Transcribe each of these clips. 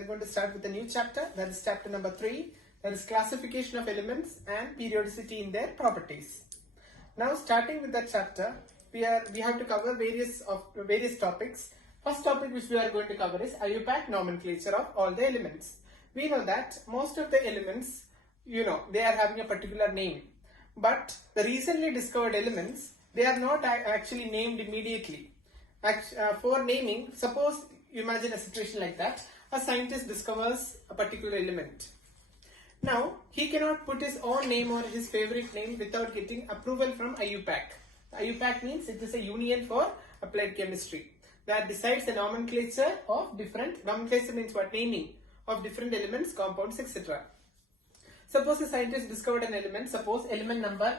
are going to start with a new chapter. That is chapter number 3. That is classification of elements and periodicity in their properties. Now, starting with that chapter, we have to cover various topics. First topic which we are going to cover is IUPAC nomenclature of all the elements. We know that most of the elements, they are having a particular name. But the recently discovered elements, they are not actually named immediately. For naming, suppose you imagine a situation like that. A scientist discovers a particular element. Now, he cannot put his own name or his favorite name without getting approval from IUPAC. IUPAC means it is a union for applied chemistry that decides the nomenclature of nomenclature means what? Naming of different elements, compounds, etc. Suppose a scientist discovered an element, suppose element number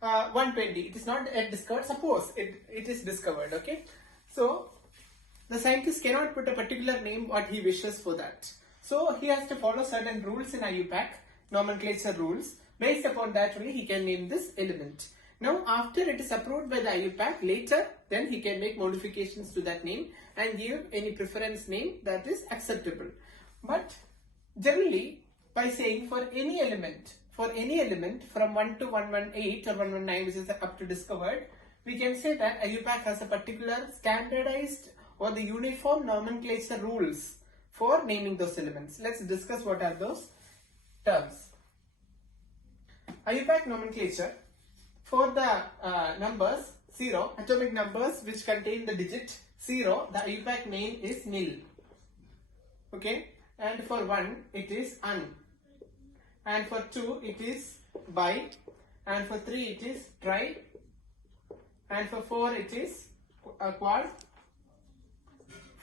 120. It is not yet discovered, suppose it is discovered, okay? So, the scientist cannot put a particular name what he wishes for that. So, he has to follow certain rules in IUPAC, nomenclature rules. Based upon that only he can name this element. Now, after it is approved by the IUPAC, later then he can make modifications to that name and give any preference name that is acceptable. But generally, by saying for any element from 1 to 118 or 119, which is up to discovered, we can say that IUPAC has a particular standardized or the uniform nomenclature rules for naming those elements. Let's discuss what are those terms. IUPAC nomenclature for the numbers 0, atomic numbers which contain the digit 0, the IUPAC name is nil. Okay, and for 1 it is un, and for 2 it is bi, and for 3 it is tri, and for 4 it is quad,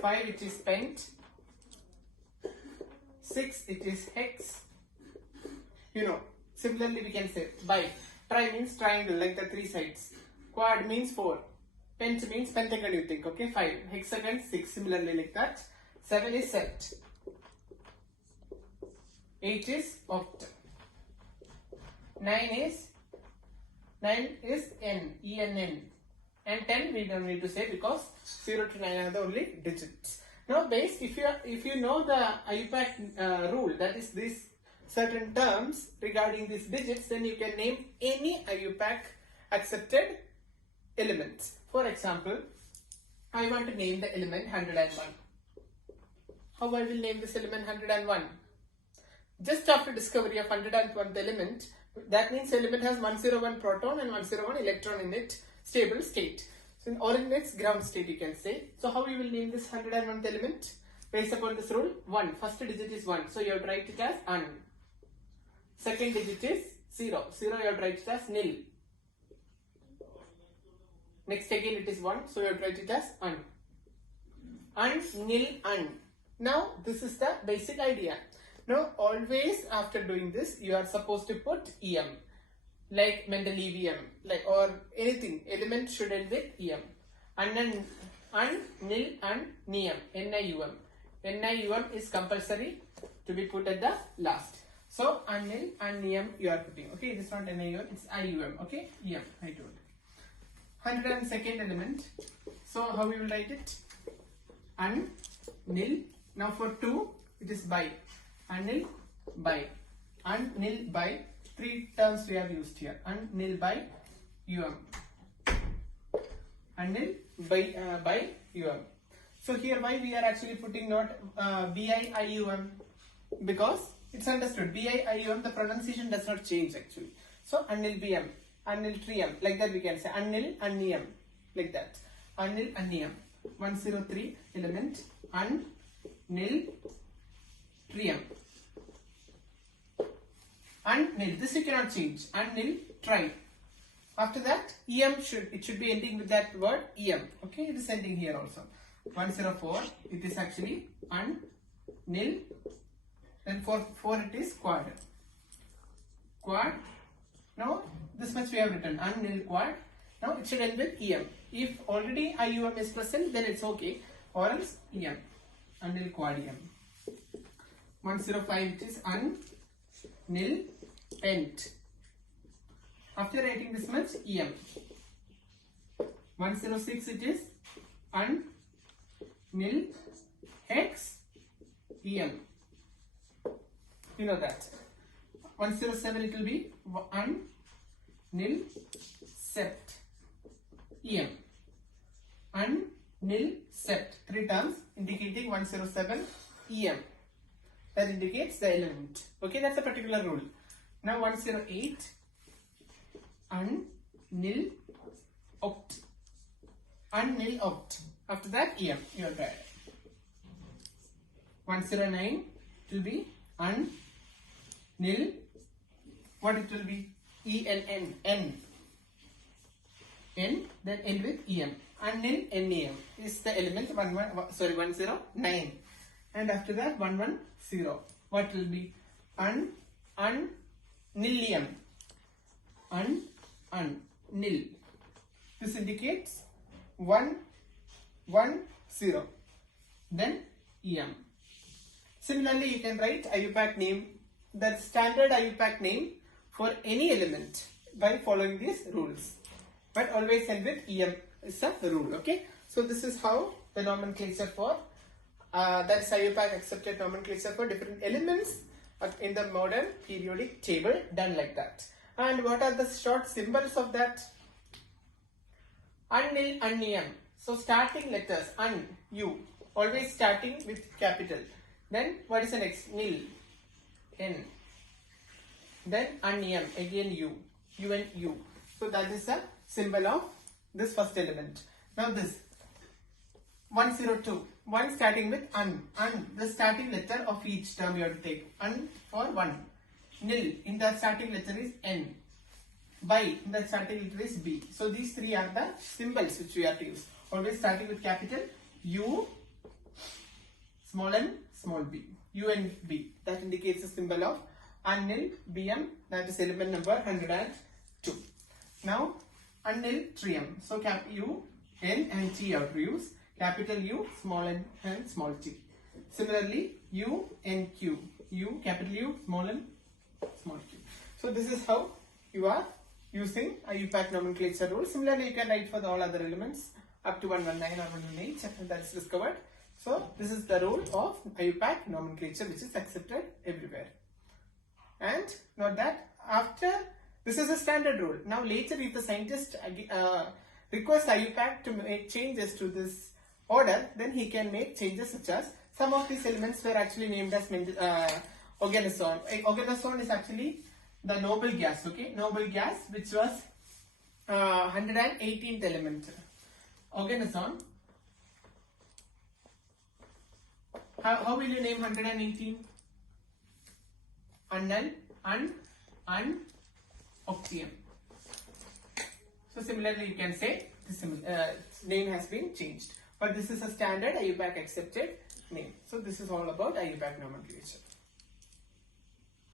5 it is pent, 6 it is hex. Similarly we can say bi. Tri means triangle, like the 3 sides. Quad means 4. Pent means pentagon, you think, okay? 5. Hexagon, 6. Similarly like that. 7 is sept. 8 is oct. 9 is N, ENN. And 10 we don't need to say because 0 to 9 are the only digits. Now base, if you know the IUPAC rule, that is this certain terms regarding these digits, then you can name any IUPAC accepted elements. For example, I want to name the element 101. How I will name this element 101? Just after discovery of 101th element, that means the element has 101 proton and 101 electron in it, stable state. So or in its ground state you can say. So how you will name this 101th element? Based upon this rule, 1. First digit is 1. So you have to write it as un. Second digit is 0. 0 you have to write it as nil. Next again it is 1. So you have to write it as un. Un, nil, un. Now this is the basic idea. Now always after doing this you are supposed to put em. Like Mendelevium, or anything. Element should end with em. Un, nil, un, nium. NIUM. NIUM is compulsory to be put at the last. So, un, nil, un, nium you are putting. Okay, it is not NIUM, it's IUM. Okay, em, I told. 102nd element. So, how we will write it? Un, nil. Now for 2, it is bi. Un, nil, bi. Un, nil, bi. 3 terms we have used here. Un, nil, bi, um. Un, nil, by um. So here why we are actually putting not BIIUM? Because it's understood. BIIUM, the pronunciation does not change actually. So un, nil, BM, un, nil, trium. Like that we can say un, nil, unnium. Like that. Un, nil, unnium. 103 element. Un, nil, trium. Un, nil. This you cannot change. Un, nil, tri. After that, em should be ending with that word em. Okay, it is ending here also. 104. It is actually un, nil. Then for 4 it is quad. Quad. Now this much we have written. Un, nil, quad. Now it should end with em. If already IUM is present, then it's okay. Or else em. Un, nil, quad em. 105 it is un, nil, pent. After writing this much, em. 106 it is un, nil, hex, em. You know that. 107 it will be un, nil, sept, em. Un, nil, sept. 3 terms indicating 107 em. That indicates the element. Okay, that's a particular rule. Now 108 un, nil, opt. Un, nil, opt. After that em. You are right. 109 it will be un, nil. What it will be? E-N-N. N. N, then end with em. Un, nil, N-E-M is the element 109. And after that 110. What will be? Un, nil, em. Un, nil. This indicates 1, 1, 0. Then em. Similarly, you can write IUPAC name, the standard IUPAC name for any element by following these rules. But always end with em is the rule. Okay. So this is how the nomenclature for that is IUPAC accepted nomenclature for different elements in the modern periodic table done like that. And what are the short symbols of that? Un, nil, un, em. So starting letters un, u, always starting with capital. Then what is the next? Nil, n. Then un, em, again u, un, u. So that is the symbol of this first element. Now this 102, 1 starting with un, the starting letter of each term you have to take. Un for 1. Nil, in the starting letter is n. By, in the starting letter is b. So these three are the symbols which we have to use. Always starting with capital U, small n, small b. U and b. That indicates the symbol of un, nil, bm. That is element number 102. Now un, nil, trium. So cap U, n and t have to use. Capital U, small n and small t. Similarly, U, N, Q. U, capital U, small n, small q. So this is how you are using IUPAC nomenclature rule. Similarly, you can write for all other elements up to 119 or 118 that is discovered. So this is the rule of IUPAC nomenclature which is accepted everywhere. And note that after this is a standard rule. Now later if the scientist requests IUPAC to make changes to this order, then he can make changes such as some of these elements were actually named as organozone. Organozone is actually the noble gas, okay? Noble gas which was 118th element. Organozone. How will you name 118? Un, octium. So similarly you can say this name has been changed. But this is a standard IUPAC accepted name. So this is all about IUPAC nomenclature.